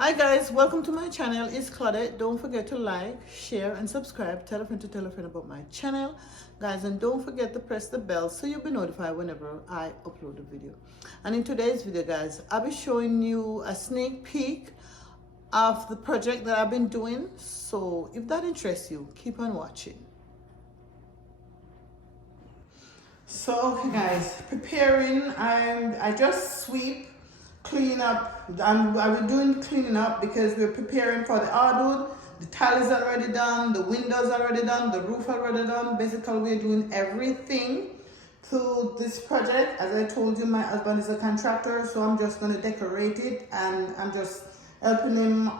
Hi guys, welcome to my channel. It's Claudette. Don't forget to like, share and subscribe. Tell a friend about my channel. Guys, and don't forget to press the bell so you'll be notified whenever I upload a video. And in today's video guys, I'll be showing you a sneak peek of the project that I've been doing. So if that interests you, keep on watching. So okay guys, preparing, I just sweep, clean up. I've been doing cleaning up because we're preparing for the hardwood. The tile is already done, the windows already done, the roof already done. Basically we're doing everything to this project. As I told you, my husband is a contractor, so I'm just going to decorate it and I'm just helping him.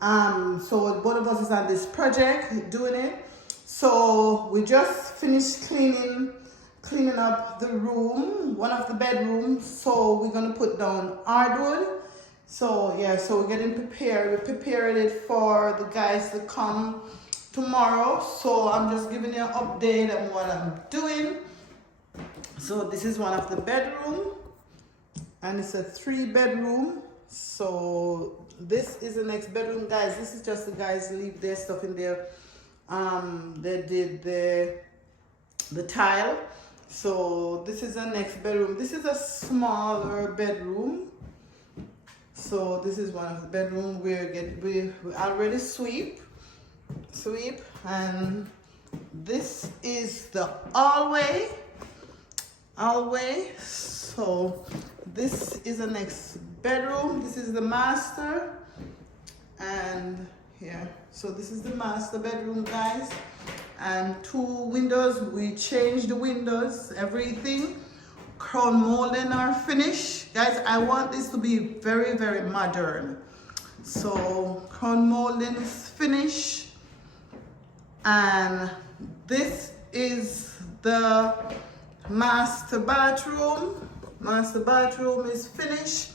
So both of us is on this project doing it. So we just finished cleaning up the room, one of the bedrooms. So we're gonna put down hardwood. So yeah, so we're getting prepared. We're preparing it for the guys to come tomorrow. So I'm just giving you an update on what I'm doing. So this is one of the bedroom, and it's a 3-bedroom. So this is the next bedroom, guys. This is just the guys leave their stuff in there. They did the tile. So this is the next bedroom. This is a smaller bedroom. So this is one of the bedroom we already sweep, and this is the hallway. So this is the next bedroom. This is the master, and yeah. So this is the master bedroom, guys. And 2 windows, we changed the windows, everything. Crown molding are finished. Guys, I want this to be very, very modern. So crown molding is finished. And this is the master bathroom. Master bathroom is finished.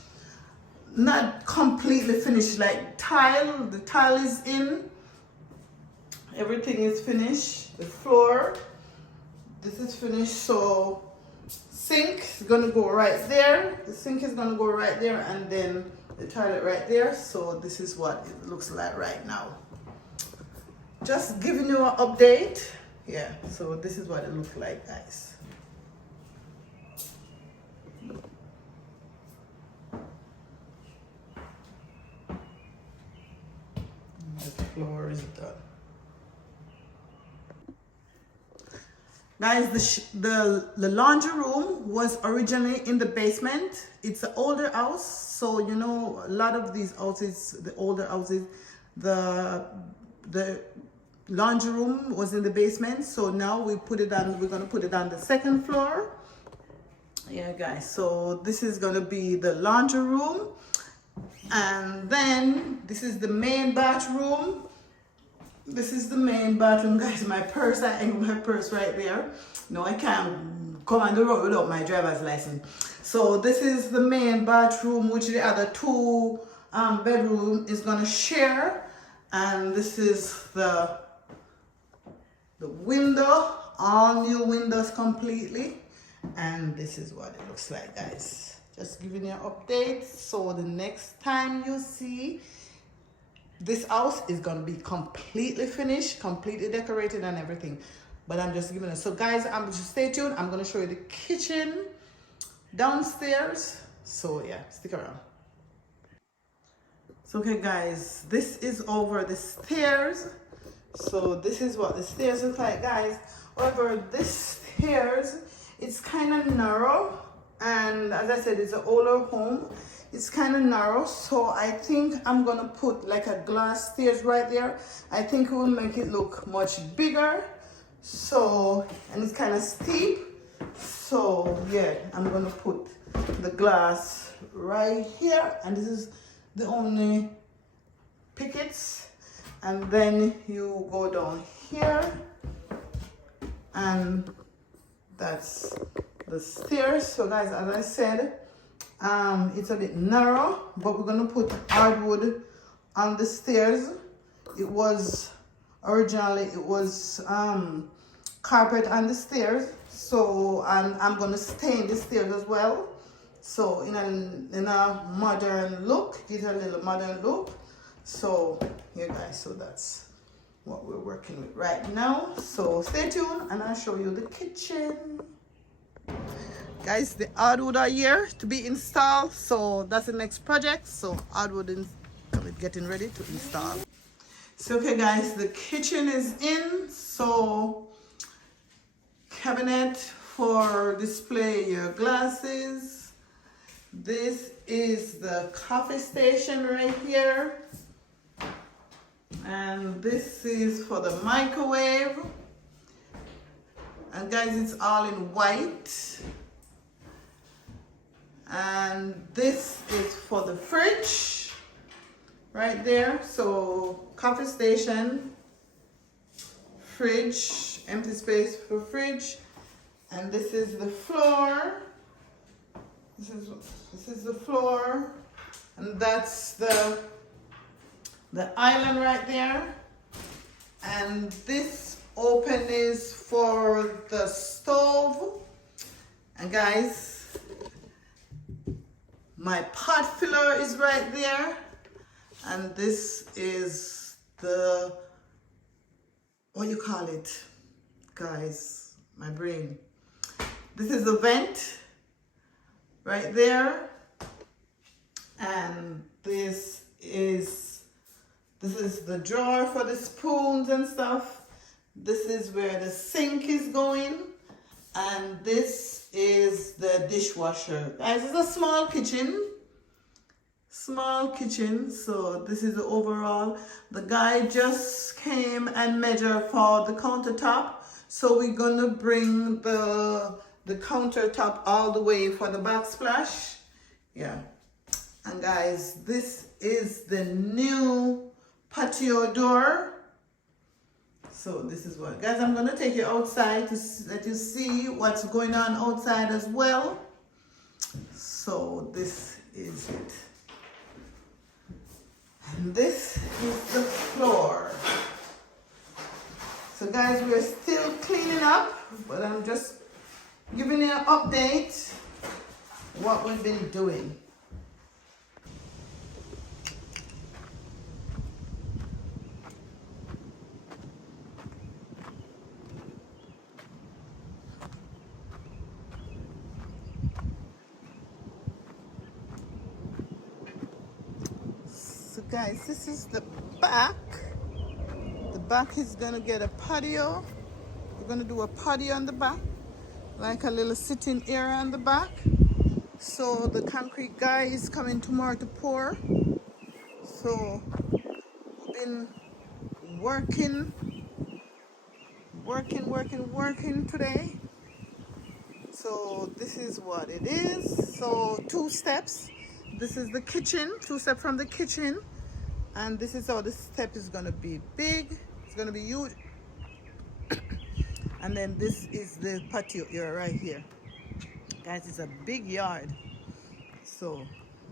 Not completely finished, like tile. The tile is in. Everything is finished. The floor, this is finished. So sink is gonna go right there. The sink is gonna go right there, and then the toilet right there. So this is what it looks like right now. Just giving you an update. Yeah, so this is what it looks like, guys. The floor is done. Guys, the laundry room was originally in the basement. It's an older house, so you know a lot of these houses, the older houses, the laundry room was in the basement. So now we put it on. We're gonna put it on the 2nd floor. Yeah, guys. So this is gonna be the laundry room, and then this is the main bathroom. This is the main bathroom, guys. My purse, I hang my purse right there. No, I can't come on the road without my driver's license. So this is the main bathroom, which the other 2 bedroom is gonna share. And this is the window, all new windows completely. And this is what it looks like, guys. Just giving you an update. So the next time you see this house is gonna be completely finished, completely decorated and everything. But I'm just giving it. So guys, I'm just stay tuned. I'm gonna show you the kitchen downstairs. So yeah, stick around. So okay guys, this is over the stairs. So this is what the stairs look like, guys. However, this stairs, it's kind of narrow. And as I said, it's an older home. It's kind of narrow, so I think I'm gonna put like a glass stairs right there. I think it will make it look much bigger. So, and it's kind of steep. So yeah, I'm gonna put the glass right here, and this is the only pickets. And then you go down here, and that's the stairs. So guys, as I said, it's a bit narrow, but we're gonna put hardwood on the stairs. It was originally carpet on the stairs, so I'm gonna stain the stairs as well. So in a modern look, give it a little modern look. So here guys, so that's what we're working with right now. So stay tuned and I'll show you the kitchen. Guys, the hardwood are here to be installed, so that's the next project. So hardwood is getting ready to install. So okay guys, the kitchen is in. So cabinet for display your glasses. This is the coffee station right here. And this is for the microwave. And guys, it's all in white. And this is for the fridge right there. So coffee station, fridge, empty space for fridge. And this is the floor. This is the floor. And that's the island right there. And this open is for the stove. And guys, my pot filler is right there. And this is the, what you call it, guys, my brain. This is the vent right there. And this is the drawer for the spoons and stuff. This is where the sink is going. And this is the dishwasher. Guys, it's a small kitchen. Small kitchen. So this is the overall. The guy just came and measured for the countertop. So we're gonna bring the countertop all the way for the backsplash. Yeah. And guys, this is the new patio door. So this is what, guys, I'm gonna take you outside to let you see what's going on outside as well. So this is it. And this is the floor. So guys, we're still cleaning up, but I'm just giving you an update what we've been doing. So guys, this is the back. The back is gonna get a patio. We're gonna do a patio on the back, like a little sitting area on the back. So the concrete guy is coming tomorrow to pour. So we've been working today. So this is what it is. So 2 steps. This is the kitchen, 2 steps from the kitchen. And this is how the step is gonna be big. It's gonna be huge. And then this is the patio area right here. Guys, it's a big yard. So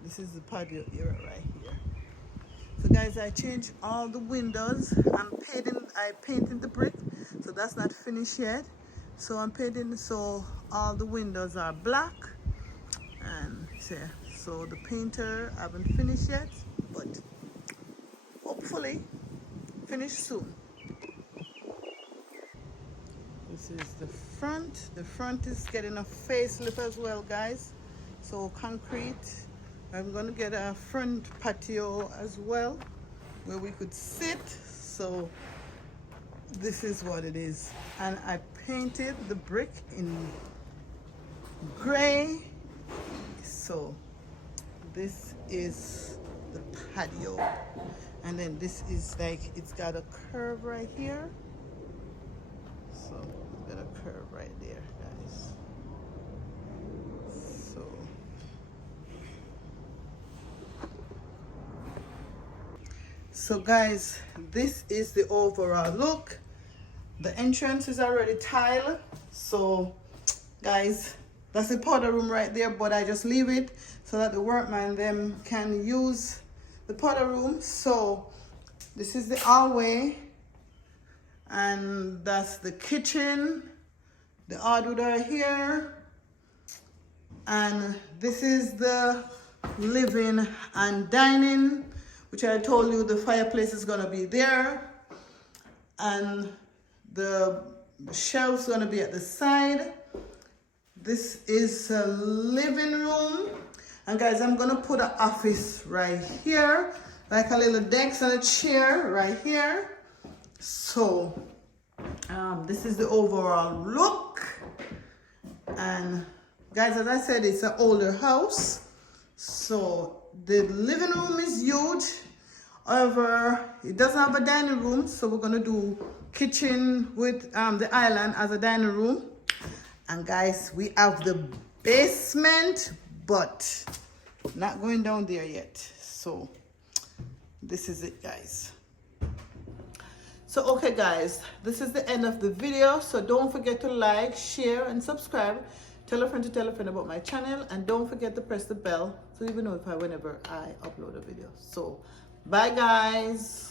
this is the patio area right here. So guys, I changed all the windows. I painted the brick. So that's not finished yet. So I'm painting, so all the windows are black. And so the painter haven't finished yet, but hopefully finish soon. This is the front. The front is getting a facelift as well, guys. So concrete. I'm gonna get a front patio as well where we could sit. So this is what it is. And I painted the brick in gray. So this is the patio. And then this is like, it's got a curve right here. So it's got a curve right there, guys. So guys, this is the overall look. The entrance is already tiled. So guys, that's the powder room right there, but I just leave it so that the workman them can use the powder room. So this is the hallway, and that's the kitchen. The hardwood are here, and this is the living and dining. which I told you the fireplace is gonna be there, and the shelves gonna be at the side. This is a living room, and guys, I'm gonna put an office right here, like a little desk and a chair right here. So this is the overall look. And guys, as I said, it's an older house, so the living room is huge. However, it doesn't have a dining room, so we're gonna do kitchen with the island as a dining room. And guys, we have the basement, but not going down there yet. So this is it, guys. So okay guys, this is the end of the video. So don't forget to like, share, and subscribe. Tell a friend to tell a friend about my channel, and don't forget to press the bell so you'll be notified whenever I upload a video. So bye guys.